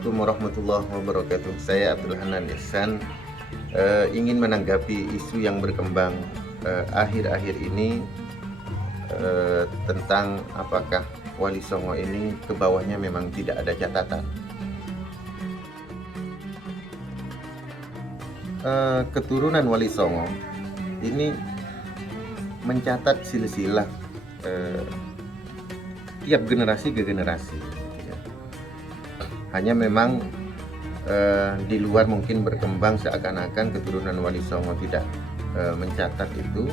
Assalamualaikum warahmatullahi wabarakatuh. Saya Abdul Hanan Ihsan, ingin menanggapi isu yang berkembang akhir-akhir ini tentang apakah Wali Songo ini ke bawahnya memang tidak ada catatan. Keturunan Wali Songo ini mencatat silsilah tiap generasi ke generasi. Hanya memang di luar mungkin berkembang seakan-akan keturunan Wali Songo tidak mencatat itu,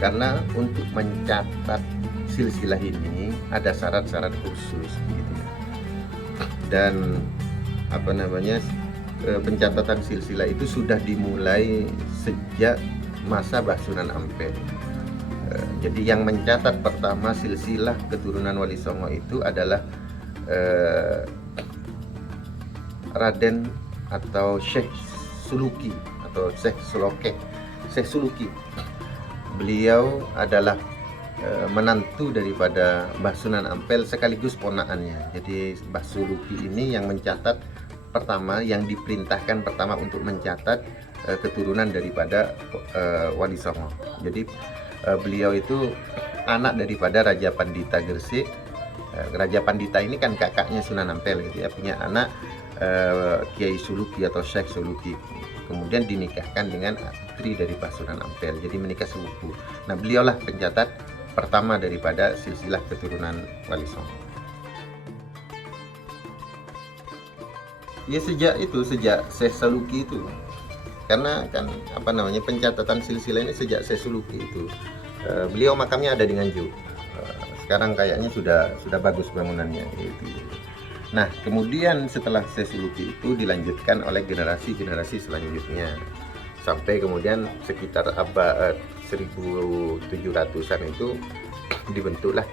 karena untuk mencatat silsilah ini ada syarat-syarat khusus gitu ya. Dan pencatatan silsilah itu sudah dimulai sejak masa Mbah Sunan Ampel. Jadi yang mencatat pertama silsilah keturunan Wali Songo itu adalah Raden atau Syekh Suluki atau Syekh Suluki. Beliau adalah menantu daripada Mbah Sunan Ampel sekaligus ponakannya. Jadi Mbah Suluki ini yang mencatat pertama, yang diperintahkan pertama untuk mencatat keturunan daripada Wali Songo. Jadi beliau itu anak daripada Raja Pandita Gresik. Raja Pandita ini kan kakaknya Sunan Ampel gitu ya, punya anak Kiai Suluki atau Syekh Suluki, kemudian dinikahkan dengan putri dari Mbah Sunan Ampel, jadi menikah sepupu. Nah, beliaulah pencatat pertama daripada silsilah keturunan Wali Songo. Ya sejak Syekh Suluki itu, karena kan pencatatan silsilah ini sejak Syekh Suluki itu. Beliau makamnya ada di Nganjuk. Sekarang kayaknya sudah bagus bangunannya gitu. Nah, kemudian setelah Syekh Suluki itu dilanjutkan oleh generasi-generasi selanjutnya, sampai kemudian sekitar abad 1700-an itu dibentuklah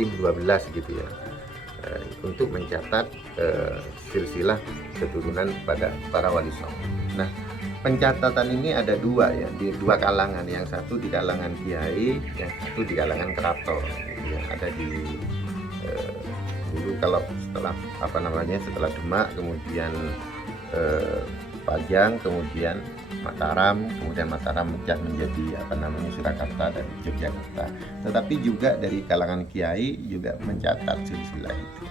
tim 12 gitu ya, untuk mencatat silsilah keturunan pada para Wali Songo. Nah, pencatatan ini ada dua ya, di dua kalangan. Yang satu di kalangan kiai, yang satu di kalangan keraton yang ada di dulu. Kalau setelah Demak, kemudian Pajang, kemudian Mataram, pecah menjadi Surakarta dan Yogyakarta. Tetapi juga dari kalangan kiai juga mencatat silsilah itu.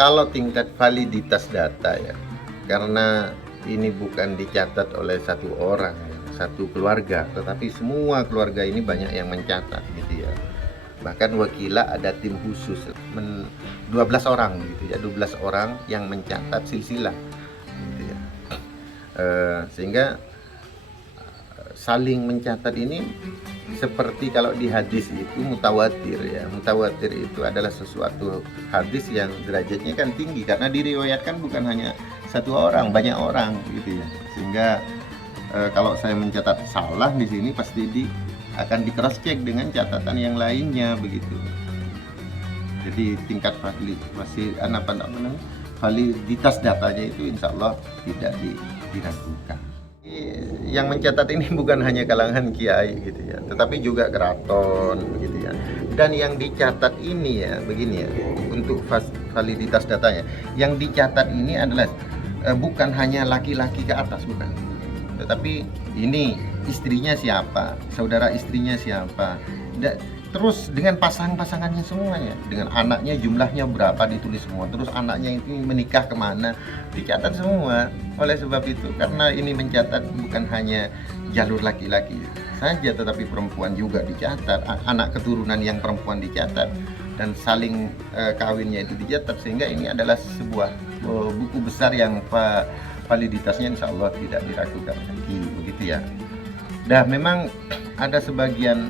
Kalau tingkat validitas data ya, karena ini bukan dicatat oleh satu orang, satu keluarga, tetapi semua keluarga ini banyak yang mencatat gitu ya. Bahkan wakila ada tim khusus 12 orang gitu ya, 12 orang yang mencatat silsilah gitu ya. Sehingga saling mencatat ini seperti kalau di hadis itu mutawatir ya. Mutawatir itu adalah sesuatu hadis yang derajatnya kan tinggi, karena diriwayatkan bukan hanya satu orang, banyak orang gitu ya. Sehingga kalau saya mencatat salah di sini pasti akan di cross check dengan catatan yang lainnya begitu. Jadi tingkat validitas datanya itu insya Allah tidak diragukan. Yang mencatat ini bukan hanya kalangan kiai gitu ya, tetapi juga keraton gitu ya. Dan yang dicatat ini ya begini ya, untuk validitas datanya, yang dicatat ini adalah bukan hanya laki-laki ke atas, bukan, tetapi ini istrinya siapa, saudara istrinya siapa, terus dengan pasangannya semuanya, dengan anaknya jumlahnya berapa ditulis semua, terus anaknya itu menikah kemana dicatat semua. Oleh sebab itu, karena ini mencatat bukan hanya jalur laki-laki saja, tetapi perempuan juga dicatat, anak keturunan yang perempuan dicatat, dan saling kawinnya itu dicatat, sehingga ini adalah sebuah buku besar yang validitasnya insya Allah tidak diragukan lagi begitu ya. Dah memang ada sebagian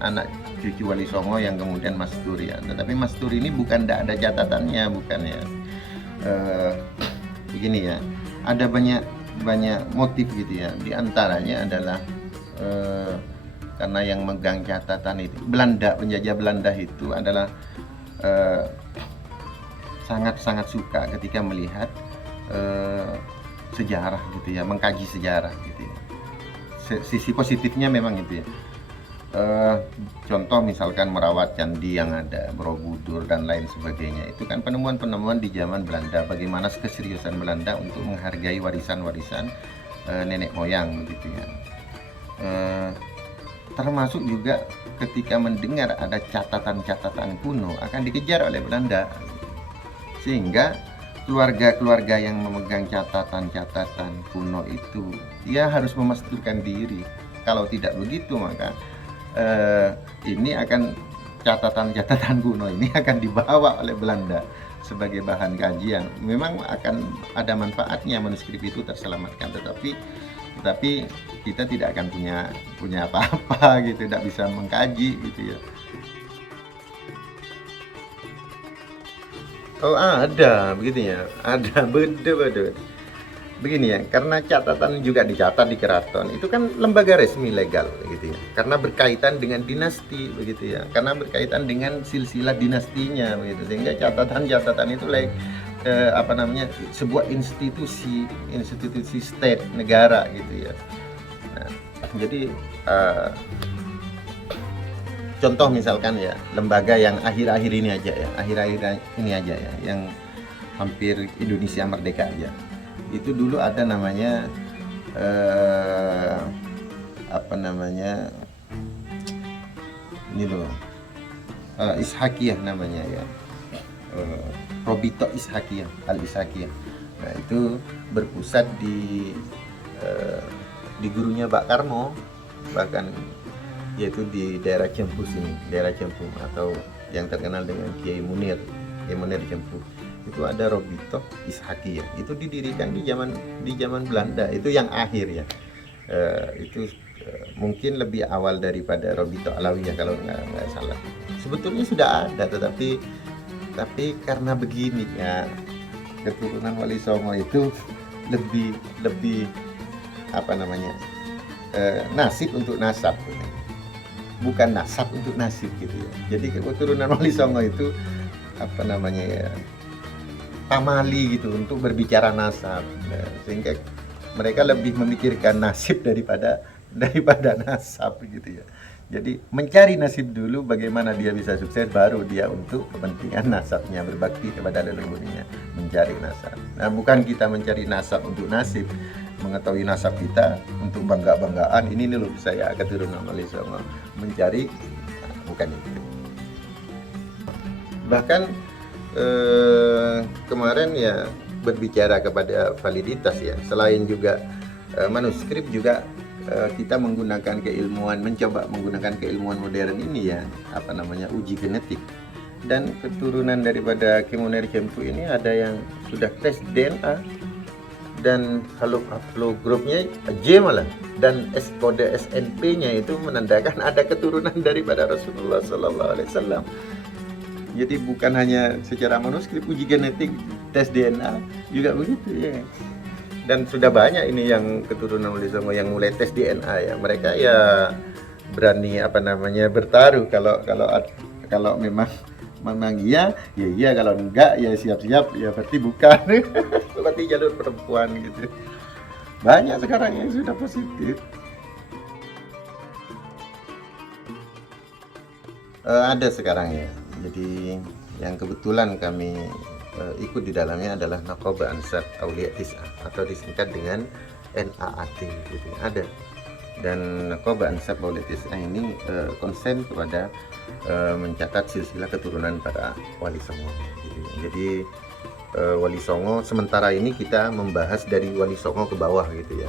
anak cucu Wali Songo yang kemudian mastur ya, tetapi mastur ini bukan tidak ada catatannya, bukan ya. Begini ya, ada banyak motif gitu ya. Di antaranya adalah karena yang megang catatan itu penjajah Belanda itu adalah sangat suka ketika melihat sejarah gitu ya, mengkaji sejarah gitu ya. Sisi positifnya memang itu ya. eh, contoh misalkan merawat candi yang ada, Borobudur dan lain sebagainya, itu kan penemuan-penemuan di zaman Belanda, bagaimana keseriusan Belanda untuk menghargai warisan-warisan nenek moyang begitu ya. Eh, Termasuk juga ketika mendengar ada catatan-catatan kuno akan dikejar oleh Belanda, sehingga keluarga-keluarga yang memegang catatan-catatan kuno itu dia harus memastikan diri. Kalau tidak begitu maka ini akan catatan-catatan kuno ini akan dibawa oleh Belanda sebagai bahan kajian. Memang akan ada manfaatnya manuskrip itu terselamatkan, tetapi kita tidak akan punya apa-apa gitu, tidak bisa mengkaji gitu ya. Oh ada begitu ya, ada betul. Begini ya, karena catatan juga dicatat di keraton, itu kan lembaga resmi legal gitu ya. Karena berkaitan dengan dinasti begitu ya, karena berkaitan dengan silsilah dinastinya begitu, sehingga catatan-catatan itu sebuah institusi state negara gitu ya. Nah, jadi contoh misalkan ya, lembaga yang akhir-akhir ini aja ya, yang hampir Indonesia merdeka aja. Itu dulu ada namanya ini loh, Ishakiyah namanya ya, Robito Ishakiyah, Al Ishakiyah. Nah itu berpusat di gurunya Pak Karmo, bahkan yaitu di daerah Cempu sini, daerah Cempu atau yang terkenal dengan Kiai Munir Cempu. Itu ada Robito Ishakiyah, itu didirikan di zaman Belanda, itu yang akhir ya. Itu mungkin lebih awal daripada Robito Alawiyah kalau nggak salah. Sebetulnya sudah ada, tetapi karena begini ya, keturunan Wali Songo itu lebih nasib untuk nasab, bukan nasab untuk nasib gitu ya. Jadi keturunan Wali Songo itu pamali gitu untuk berbicara nasab, sehingga mereka lebih memikirkan nasib daripada nasab gitu ya. Jadi mencari nasib dulu, bagaimana dia bisa sukses, baru dia untuk kepentingan nasabnya, berbakti kepada leluhurnya, mencari nasab. Nah bukan kita mencari nasab untuk nasib, mengetahui nasab kita untuk bangga-banggaan, ini loh saya keturunan Wali Songo, mencari, bukan itu. Bahkan kemarin ya berbicara kepada validitas ya, selain juga manuskrip juga kita mencoba menggunakan keilmuan modern ini ya, uji genetik. Dan keturunan daripada Ki Munir Cempu ini ada yang sudah tes DNA dan haplogrupnya J malah, dan kode SNP-nya itu menandakan ada keturunan daripada Rasulullah Sallallahu Alaihi Wasallam. Jadi bukan hanya secara manuskrip, uji genetik, tes DNA juga begitu ya. Dan sudah banyak ini yang keturunan Wali Songo yang mulai tes DNA ya. Mereka ya berani bertaruh, kalau memang iya, kalau enggak ya siap-siap ya berarti bukan. Berarti jalur perempuan gitu. Banyak sekarang yang sudah positif. Ada sekarang ya. Jadi yang kebetulan kami ikut di dalamnya adalah Naqaba Ansar Aulia Tis'ah, atau disingkat dengan NAAT gitu. Ada. Dan Naqaba Ansar Aulia Tis'ah ini konsen kepada mencatat silsilah keturunan para Wali Songo gitu. Jadi Wali Songo sementara ini kita membahas dari Wali Songo ke bawah gitu ya,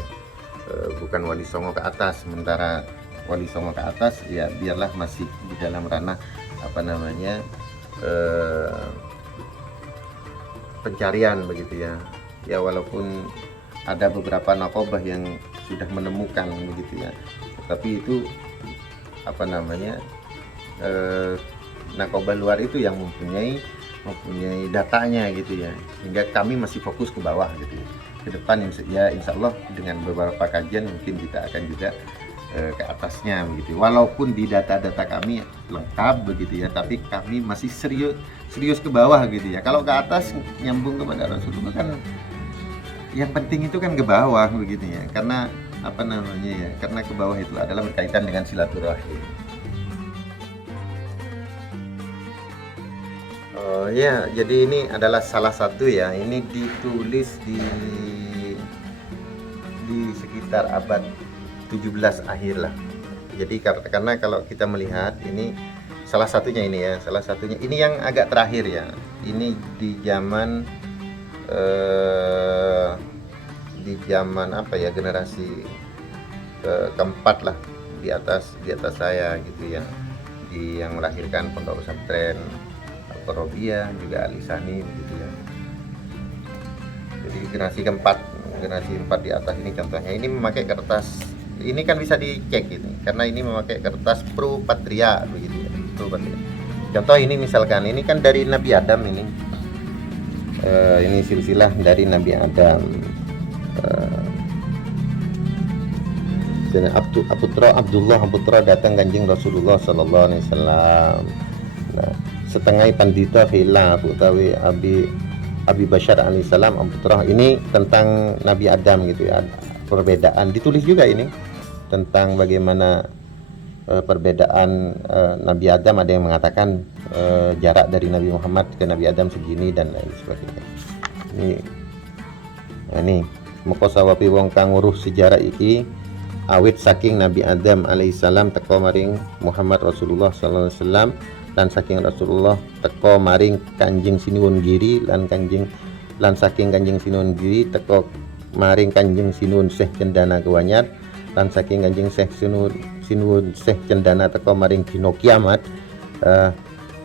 bukan Wali Songo ke atas. Sementara Wali Songo ke atas ya biarlah masih di dalam ranah pencarian begitu ya. Ya walaupun ada beberapa nakobah yang sudah menemukan begitu ya, tapi itu nakobah luar itu yang mempunyai datanya gitu ya, sehingga kami masih fokus ke bawah gitu ya. Ke depan ya insya Allah dengan beberapa kajian mungkin kita akan juga ke atasnya begitu. Walaupun di data-data kami lengkap begitu ya, tapi kami masih serius ke bawah gitu ya. Kalau ke atas nyambung kepada Rasulullah kan yang penting itu kan ke bawah begitu ya. Karena karena ke bawah itu adalah berkaitan dengan silaturahim. Oh ya, jadi ini adalah salah satu ya. Ini ditulis di sekitar abad 17 akhir lah. Jadi karena kalau kita melihat ini salah satunya ini ya, salah satunya ini yang agak terakhir ya. Ini di zaman apa ya, generasi keempat lah, di atas saya gitu ya, yang melahirkan pondok pesantren Al-Qarobiyah, juga Alisani gitu ya. Jadi generasi keempat di atas ini contohnya, ini memakai kertas, ini kan bisa dicek ini karena ini memakai kertas Pro Patria begitu ya, Pro Patria. Contoh ini misalkan ini kan dari Nabi Adam ini. Ini silsilah dari Nabi Adam. Aputra datang Kanjeng Rasulullah sallallahu alaihi wasallam. Nah, setengah pandita khilaf utawi Abi Bashar alaihissalam Aputra ini tentang Nabi Adam gitu ya. Perbedaan ditulis juga ini tentang bagaimana perbedaan Nabi Adam. Ada yang mengatakan jarak dari Nabi Muhammad ke Nabi Adam segini dan lain sebagainya. Ini moko sawapi wong kang nguruh sejarah iki awit saking Nabi Adam alaihissalam teko maring Muhammad Rasulullah sallallahu alaihi wasallam, dan saking Rasulullah teko maring Kanjeng Sinuwun Giri lan saking Kanjeng Sinuwun Giri teko maring Kanjeng Sinuwun Syekh Cendana Kewanyar, lan saking Kanjeng Syekh Sinuwun Syekh Cendana teko maring dina kiamat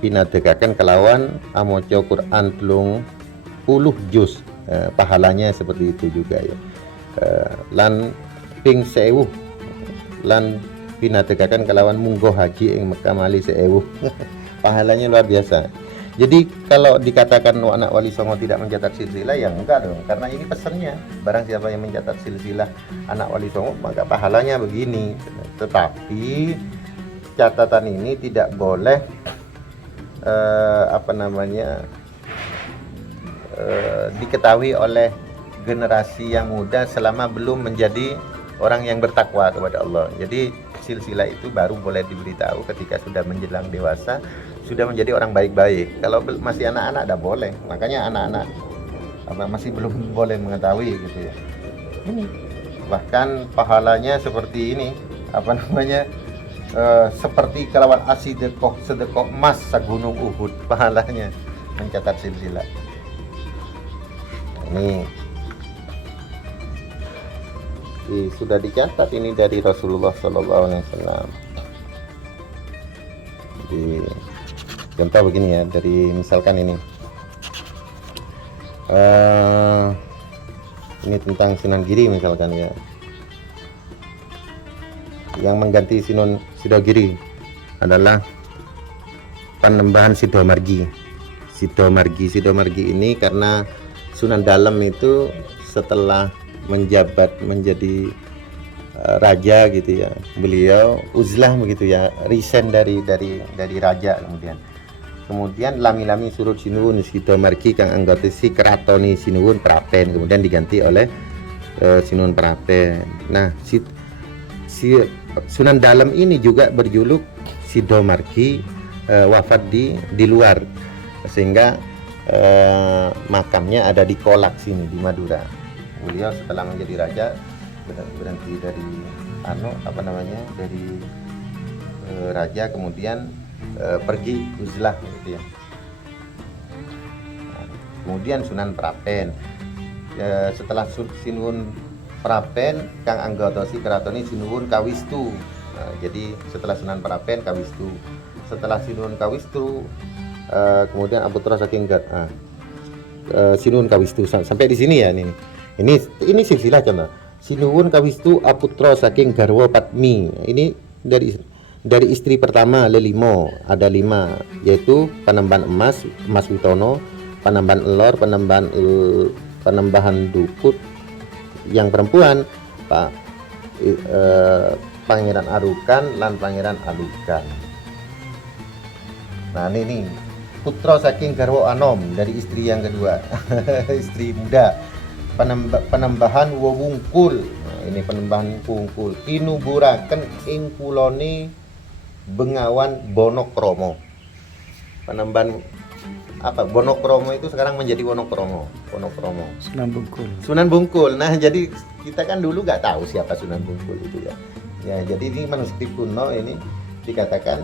pinadegaken kelawan amaca Quran 30 juz. Pahalanya seperti itu juga ya. Lan ping 1000 lan pinadegaken kelawan munggo haji ing Mekah mali 1000. Pahalanya luar biasa. Jadi kalau dikatakan anak Wali Songo tidak mencatat silsilah, ya enggak dong, karena ini pesannya, barang siapa yang mencatat silsilah anak Wali Songo maka pahalanya begini. Tetapi catatan ini tidak boleh diketahui oleh generasi yang muda selama belum menjadi orang yang bertakwa kepada Allah. Jadi silsilah itu baru boleh diberitahu ketika sudah menjelang dewasa, sudah menjadi orang baik-baik. Kalau masih anak-anak tidak boleh. Makanya anak-anak masih belum boleh mengetahui gitu ya. Ini bahkan pahalanya seperti ini, seperti kelawan sedekah emas sagunung Uhud pahalanya mencatat silsilah. Ini sudah dicatat ini dari Rasulullah Sallallahu Alaihi Wasallam. Jadi contoh begini ya, dari misalkan ini tentang Sunan Giri misalkan ya, yang mengganti Sidogiri adalah Panembahan Sidomargi ini karena Sunan Dalem itu setelah menjabat menjadi raja gitu ya, beliau uzlah begitu ya, resign dari raja, kemudian lami-lami surut Sinuwun Sidomargi kang anggota si keratoni Sinuwun Prapen, kemudian diganti oleh Sinuwun Prapen. Nah, si Sunan Dalem ini juga berjuluk Sidomargi, wafat di luar, sehingga makamnya ada di Kolak sini di Madura. Beliau setelah menjadi raja berhenti dari dari raja, kemudian pergi uzlah gitu ya. Nah, kemudian Sunan Prapen, setelah Sinuwun Prapen kang anggota si keratoni Sinuwun Kawistu. Nah, jadi setelah Sunan Prapen Kawistu, setelah Sinuwun Kawistu kemudian Aputra saking Sinuwun Kawistu sampai di sini ya. Ini silsilah contoh. Sinuwun Kawistu Aputra saking garwa Padmi. Ini dari istri pertama lelimo, ada 5, yaitu Panembahan Emas Witono, Panembahan Elor, Panembahan Dukut. Yang perempuan Pangeran Arukan lan Pangeran Alukan. Nah ini putra saking garwa Anom, dari istri yang kedua. Istri muda. Panembahan Wewungkul. Nah, ini Panembahan Wewungkul kinuburaken ing kulone Bengawan Bonokromo. Panembahan apa Wonokromo itu sekarang menjadi Wonokromo. Sunan Bungkul. Sunan Bungkul. Nah, jadi kita kan dulu nggak tahu siapa Sunan Bungkul itu ya. Ya, jadi ini manuskrip kuno ini dikatakan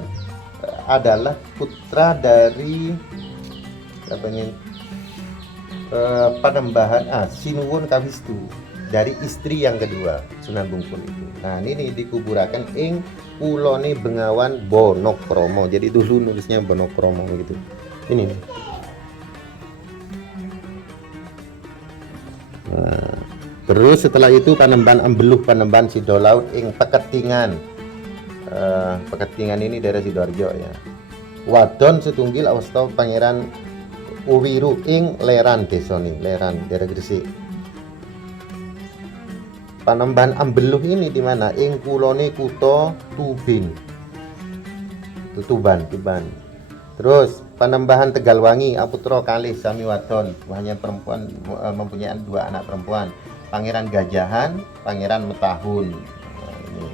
adalah putra dari apa ini Panembahan Sinuwun Kawistu, dari istri yang kedua Sunan Bungkul itu. Nah, ini dikuburakan ing Pulone Bengawan Bonokromo. Jadi dulu nulisnya Bonokromo gitu. Ini. Nah, terus setelah itu Panembahan Ambeluh Panembahan Sidolaut ing Peketingan. Peketingan ini daerah Sidoarjo ya. Wadon setunggil awasta Pangeran Uwiru ing Leran desa nih, Leran daerah Gresik. Panembahan Ambeluh ini di mana? Ing kulone kutha Tuban. Terus Panembahan Tegalwangi Aputra kalih sami wadon, hanya perempuan, mempunyai 2 anak perempuan, Pangeran Gajahan, Pangeran Metahun. Nah, ini.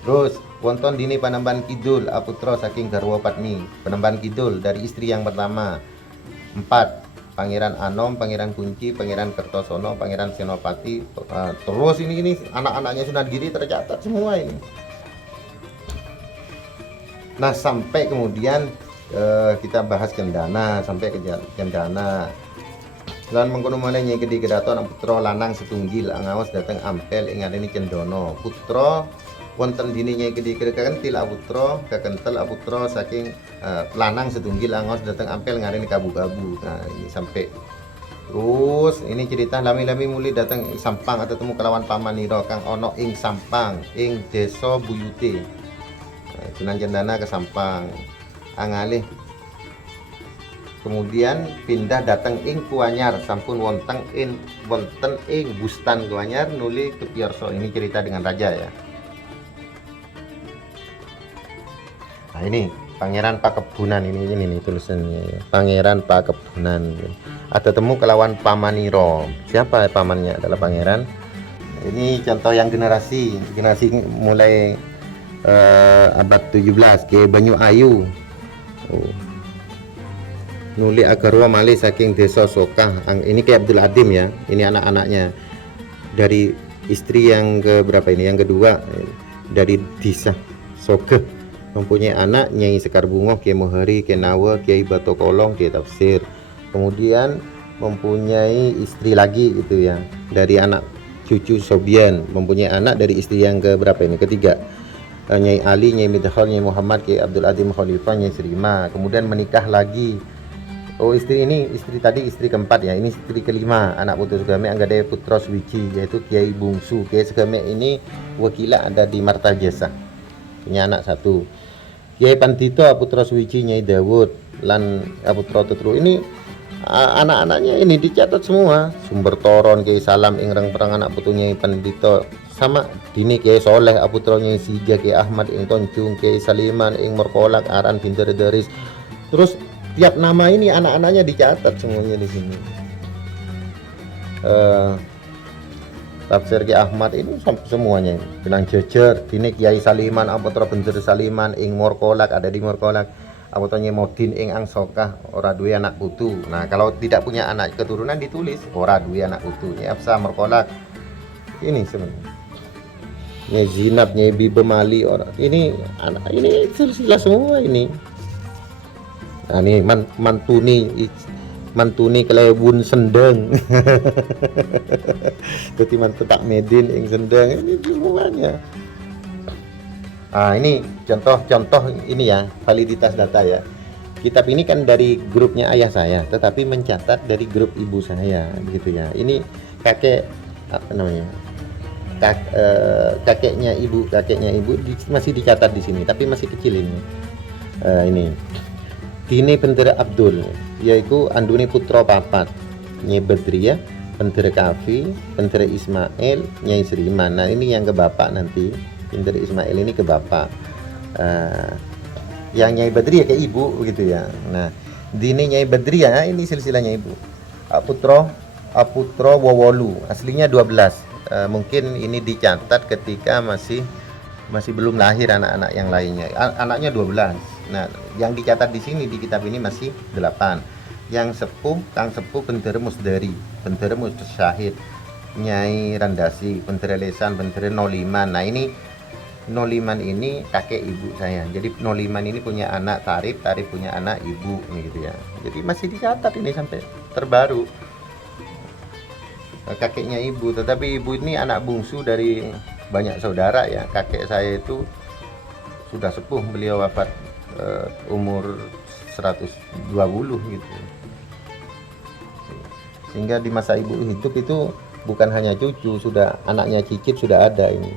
Terus wonten dini Panembahan Kidul Aputra saking garwa Padmi. Panembahan Kidul dari istri yang pertama 4, Pangeran Anom, Pangeran Kunci, Pangeran Kertosono, Pangeran Senopati. Terus ini anak-anaknya Sunan Giri tercatat semua ini. Nah, sampai kemudian kita bahas Cendana, sampai ke Cendana. Lan mengkono malih Nyai Gede Kedaton putra lanang setunggil angawas dateng ampel ing ngarani Cendono. Putra wonten dini Nyai Gede Kekentil aputra kekentel aputra saking lanang setunggil angawas dateng ampel ngarani Kabu-Kabu. Nah, ini sampai terus ini cerita lami-lami muli dateng Sampang atau temu kelawan pamanira kang ana ing Sampang ing desa Buyute. Nah, Sunan Cendana ke Sampang angalih kemudian pindah datang ing Kuanyar sampun wonten ing Bustan Kuanyar nuli ke Piyorso. Ini cerita dengan raja ya. Nah, ini Pangeran Pakebunan ini tulisannya Pangeran Pakebunan. Ada temu kelawan Pamaniro. Siapa pamannya? Adalah pangeran. Ini contoh yang generasi mulai abad 17 ke Banyu Ayu. Nuli agarwa malih saking desa Sokah. Ini ke Abdul Adim ya. Ini anak-anaknya dari istri yang ke berapa ini? Yang kedua dari desa Sokah. Mempunyai anak Nyai Sekar Bungo, Kiai Mohari, Kiai Nawa, Kiai Bato Kolong, Kiai Tafsir. Kemudian mempunyai istri lagi gitu ya. Dari anak cucu Sobian, mempunyai anak dari istri yang ke berapa ini? Ketiga. Nyai Ali, Nyai Midhol, Nyai Muhammad, Kiai Abdul Adim Khalifah, Nyai Srima. Kemudian menikah lagi. Oh, istri ini, istri tadi istri keempat ya. Ini istri kelima, anak putu Sugame Anggadaya Putra Swiji, yaitu Kiai Bungsu. Kiai Sugame ini wakila ada di Martajasa. Punya anak 1. Kiai Pandito Putra Swiji, Nyai Dawud lan Putra Tutru. Ini anak-anaknya ini dicatat semua. Sumber Toron, Kiai Salam Ingrang Perang anak putu Nyai Pandito. Sama dini Kiai Soleh aputra Nyai Siga, Kiai Ahmad ing Toncung, Kiai Saliman ing Morkolak, Aran Binter Deris. Terus tiap nama ini anak-anaknya dicatat semuanya di sini. Tafsir Kiai Ahmad ini semuanya. Benang Jejer, dini Kiai Saliman aputra Binter Saliman ing Morkolak, ada di Morkolak. Aputra Nyai Modin ing Angsokah ora duwe anak putu. Nah, kalau tidak punya anak keturunan ditulis ora duwe anak putu. Nyai Afsa Morkolak. Ini sebenarnya. Nyai Zinab, Nyai Bibe Mali orang ini anak ini silsilah semua ini. Nah, ini mantuni kelebun Sendeng. Jadi mantu tak Medin ing Sendeng ini semuanya. Ini contoh ini ya, validitas data ya. Kitab ini kan dari grupnya ayah saya, tetapi mencatat dari grup ibu saya gitu ya. Ini kakek apa namanya? Kakeknya ibu masih dicatat di sini, tapi masih kecil ini. Ini Dini Bendera Abdul, yaitu andune putra papat, Nyai Badriyah, Bendera Kafi, Bendera Ismail, Nyai Sriman. Nah, ini yang ke bapak nanti. Bendera Ismail ini ke bapak. Yang Nyai Badriyah ke ibu gitu ya. Nah, Dini Nyai Badriyah ini silsilahnya ibu. Aputra Wowolu, aslinya 12. Mungkin ini dicatat ketika masih belum lahir anak-anak yang lainnya. Anaknya 12. Nah, yang dicatat di sini di kitab ini masih 8. yang sepuh Kang Sepuh Bentara Musdari, Bentara Musyahid, Nyai Randasi, Bentara Lesan, Bentara Noliman. Nah ini Noliman ini kakek ibu saya. Jadi Noliman ini punya anak Tarif, Tarif punya anak ibu gitu ya. Jadi masih dicatat ini sampai terbaru kakeknya ibu. Tetapi ibu ini anak bungsu dari banyak saudara ya. Kakek saya itu sudah sepuh, beliau wafat umur 120 gitu. Sehingga di masa ibu hidup itu bukan hanya cucu, sudah anaknya cicit sudah ada ini.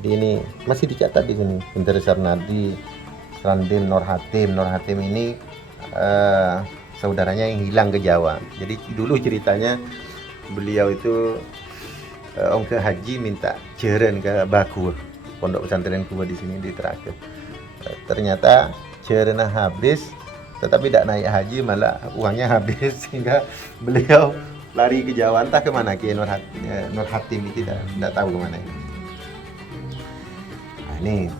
Jadi ini masih dicatat di sini. Bentara Sarnadi, Randin Nur Hatim. Nur Hatim ini saudaranya yang hilang ke Jawa. Jadi dulu ceritanya beliau itu ongke haji minta jeren ke Bakur, pondok pesantren Kuba di sini di Teraket. Ternyata jerennya habis, tetapi tidak naik haji, malah uangnya habis sehingga beliau lari ke Jawa, entah kemana Kiai Nur Hatim itu tidak tahu kemana. Nah, ini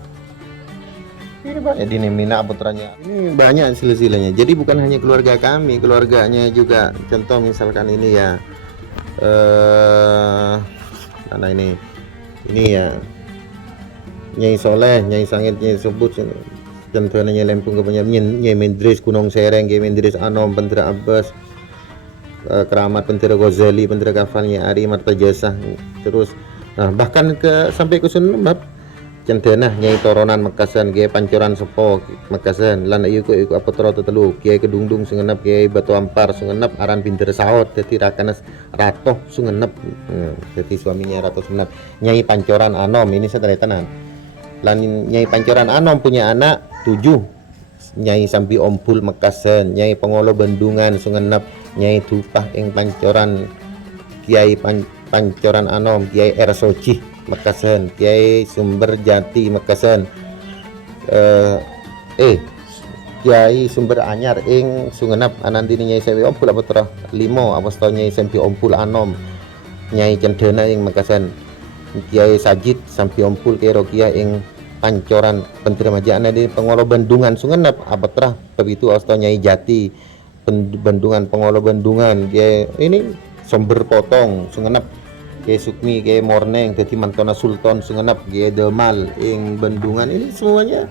banyak di Mina putranya. Ini banyak silsilahnya. Jadi bukan hanya keluarga kami, keluarganya juga. Contoh misalkan ini ya, mana ini ya, Nyai Soleh, Nyai Sangit, Nyai Sebut, contohnya Nyai Lempung kebanyakan, Nyai Mendris Gunung Sereng, Nyai Mendris Anom, Bentara Abbas, Keramat Bentara Ghazali, Bentara Kafal, Nyai Ari Marta Jasa. Terus bahkan sampai ke Sunan Centenah Nyai Toronan Mekasan, Kiai Pancoran Sepo Mekasan, lan iku apatra tetelu, Kiai Kedungdung Sungenep, Kiai Batu Ampar Sungenep, aran pinter saot dadi rakanes Ratoh Sungenep, dadi suaminya Ratoh Sungenep. Nyai Pancoran Anom ini sederetan. Lan Nyai Pancoran Anom punya anak 7. Nyai Sampi Ompul Mekasan, Nyai Pengolo Bendungan Sungenep, Nyai Dupah ing Pancoran, Kiai Pancoran Anom, Kiai Ersoji Mekasan, Kiai Sumber Jati Mekasan, Kiai Sumber Anyar ing Sungenep, anandini Nyai Sewi Ompul Aputra 5, aposto Nyai Sampi Ompul Anom, Nyai Cendana ing Mekasan, Kiai Sajid Sampi Ompul, Kiai Rokiah ing Pancoran Bentara Majana di Pengolo Bendungan Sungenep aputra begitu aposto Nyai Jati Bendungan Pengolo Bendungan, Kiai ini Sumber Potong Sungenep, Kiai Sukmi, Kiai Morneng, jadi Mantona Sultan Sungenep, Kiai Demal ing Bendungan. Ini semuanya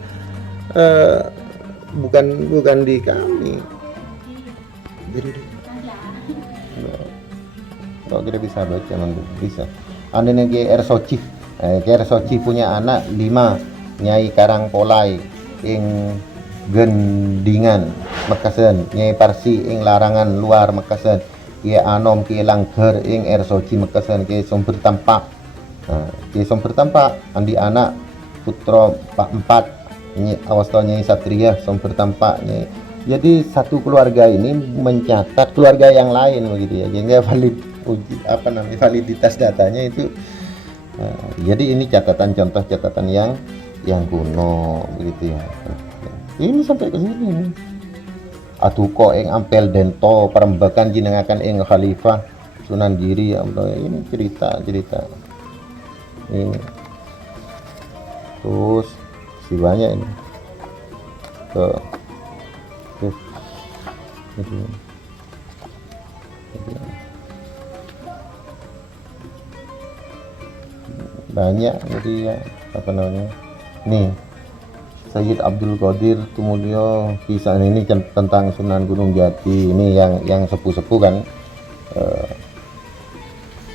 bukan di kami. Jadi kalau kita bisa baca bisa. Andene Kiai Ersoji, Kiai Ersoji punya anak 5, Nyai Karangpolai ing Gendingan Mekasan, Nyai Parsi ing Larangan Luar Mekasan, Kiai Anom, Kiai Langgar ing Ersoji Mekasan, Kiai Sumber Tampak. Kiai Sumber Tampak andi anak putra Pak 4, awasto Nyai Satria Sumber Tampak. Jadi satu keluarga ini mencatat keluarga yang lain begitu ya, sehingga validitas datanya itu. Jadi ini catatan, contoh catatan yang kuno begitu ya. Ini sampai ke sini nih. Atuko ing Ampel Dento Perembakan jinengaken ing Khalifah Sunan Giri ya Allah. Ini cerita ini terus si banyak ini tuh banyak. Jadi ya apa namanya nih, Sayyid Abdul Qadir Tumulyo, kisah ini tentang Sunan Gunung Jati. Ini yang sepuh-sepuh kan.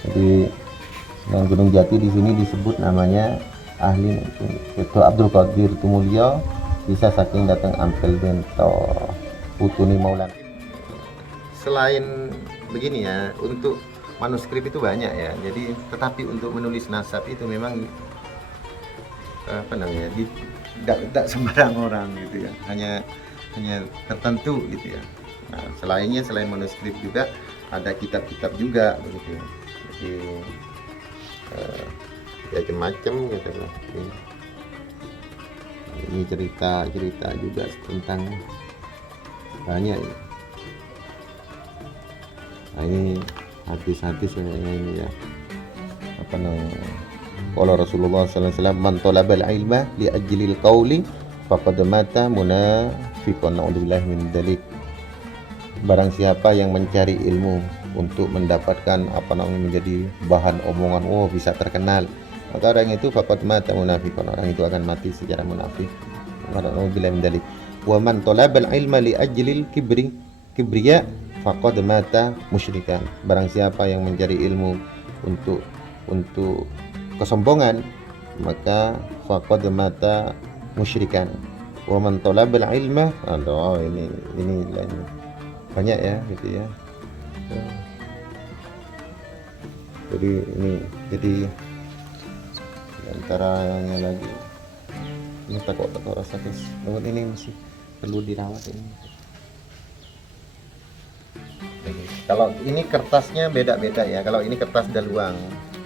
Jadi Sunan Gunung Jati di sini disebut namanya ahli itu Abdul Qadir Tumulyo, kisah saking datang Ampel Bento Putuni Maulan. Selain begini ya, untuk manuskrip itu banyak ya. Jadi tetapi untuk menulis nasab itu memang apa namanya tidak sembarang orang gitu ya, hanya tertentu gitu ya. Nah, selain manuskrip juga ada kitab-kitab juga begitu ya. Jadi macam-macam gitu loh. Ini cerita juga tentang banyak ya. Nah, ini hadis-hadis ini ya, apa namanya, kalau Rasulullah sallallahu alaihi wasallam man talabal ilma li ajlil qawli faqad mata munafiqan, na'udzubillahi min dzalik. barang siapa yang mencari ilmu untuk mendapatkan apa namanya menjadi bahan omongan, oh bisa terkenal, maka orang itu faqad mata munafiqan, orang itu akan mati secara munafik. Bila mendalik wa man talabal ilma li ajlil kibriya faqad mata musyrikan, barang siapa yang mencari ilmu untuk kesombongan, maka faqad mata musyrikan. Wa man talabal ilma, aduh ini banyak ya gitu ya. Jadi antaranya lagi ini takut rasa namun ini masih perlu dirawat ini. Kalau ini kertasnya beda-beda ya. Kalau ini kertas daluang,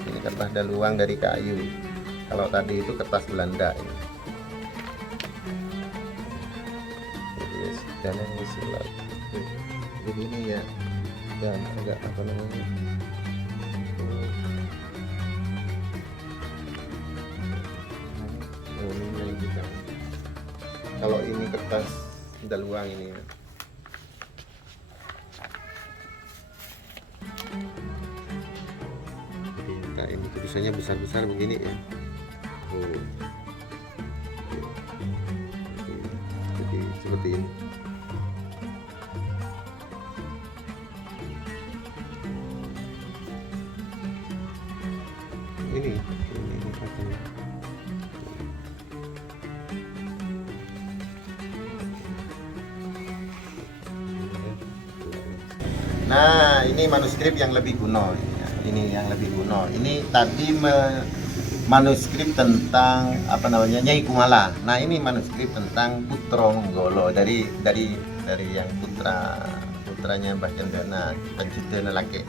ini kertas daluang dari kayu. Kalau tadi itu kertas Belanda ini. Dan yang silat. Jadi ini ya, dan agak apa namanya? Ini juga. Kalau ini kertas daluang ini. Jadi ini tulisannya besar-besar begini ya. Jadi seperti ini. Ini katanya. Nah, ini manuskrip yang lebih kuno. Ini yang lebih kuno. Ini tadi manuskrip tentang apa namanya Nyai Kumala. Nah, ini manuskrip tentang Putra Menggolo dari yang putranya Mbah Cendana, Pencipta Lake.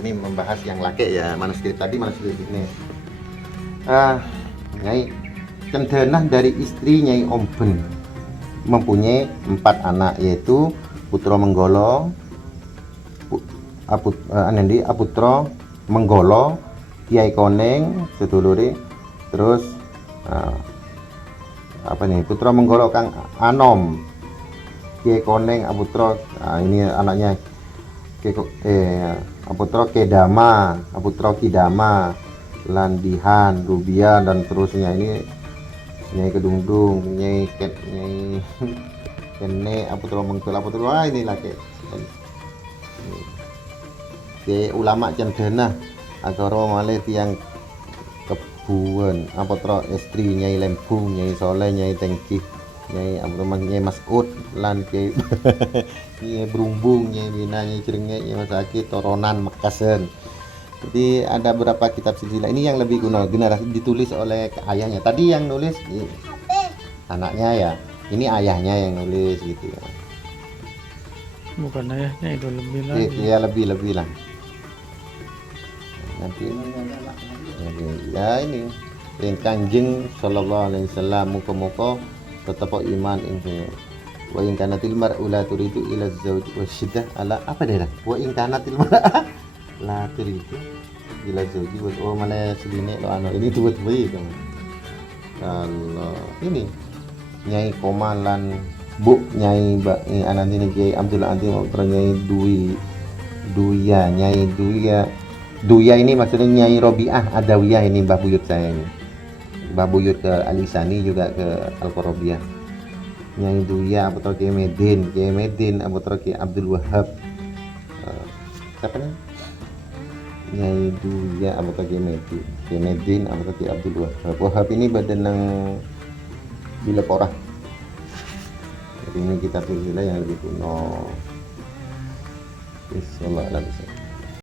Ini membahas yang laki ya, manuskrip tadi manuskrip ini. Nyai Cendana dari istri Nyai Omben mempunyai 4 anak, yaitu Putra Menggolo, Aputra Menggolo, Kiai Koneng sedulure, terus Putra Menggolo Kang Anom, Kiai Koneng Aputra, ini anaknya Aputra Kedama, Aputra Kidama, Landihan, Rubia, dan terusnya. Ini Nyai Kedungdung, Nyai Kene, Aputra Mengkul, Aputra ini lagi. Ke ulama Cendana agara malih tiang Kebuwen, Aputra istri Nyai Lembung, Nyai Soleh, Nyai Tengkih, Nyai Abdurrahman, Nyai Mas'ud, lan Nyai Berumbung, Nyai Bina, Nyai Cerengek, Nyai Masaki, Toronan, Makassar. Jadi ada beberapa kitab silsilah. Ini yang lebih kuno, generasi ditulis oleh ayahnya. Tadi yang nulis anaknya ya, ini ayahnya yang nulis gitu ya. Bukan ayahnya, itu lebih lagi. Iya lebih lah. Nanti ya ini yang Kanjeng sallallahu alaihi wasallam muka-muka tetap iman ini. Wa in kanatil mar'u la turidu ila zawj wa syiddah ala apa dia? Wa in kanatil mar'a la turidu ila zawj wa mana seline lo ini tuh betul kan. Kalau ini Nyai Komalan Bu Nyai anak ini Kiai Abdul Aziz Nyai Duya Nyai Duya ini maksudnya Nyai Robiah Adawiyah, ini Mbah Buyut saya ini. Mbah Buyut ke Alisani juga ke Al-Qorobiah. Nyai Duya Aputra Kiai Medin Aputra Kiai Abdul Wahab. Siapa nih? Nyai Duya Aputra Kiai Medin Aputra Kiai Abdul Wahab. Wahab ini badan yang bila porah. Jadi ini kita pilih yang lebih kuno. Bismillahirrahmanirrahim.